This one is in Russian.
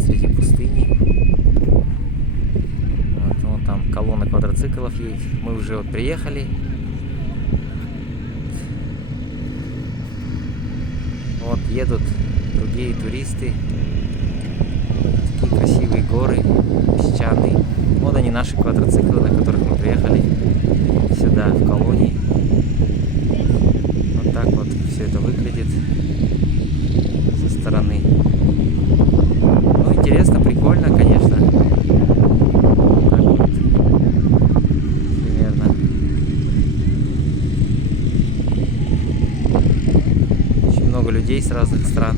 среди пустыни. Вот там колонна квадроциклов едет. Мы уже вот приехали. Вот едут другие туристы. Такие красивые горы, песчаные. Вот они, наши квадроциклы, на которых мы приехали сюда, в колонии. Вот так вот все это выглядит со стороны. Ну, интересно, прикольно, конечно. Так вот. Примерно. Очень много людей с разных стран.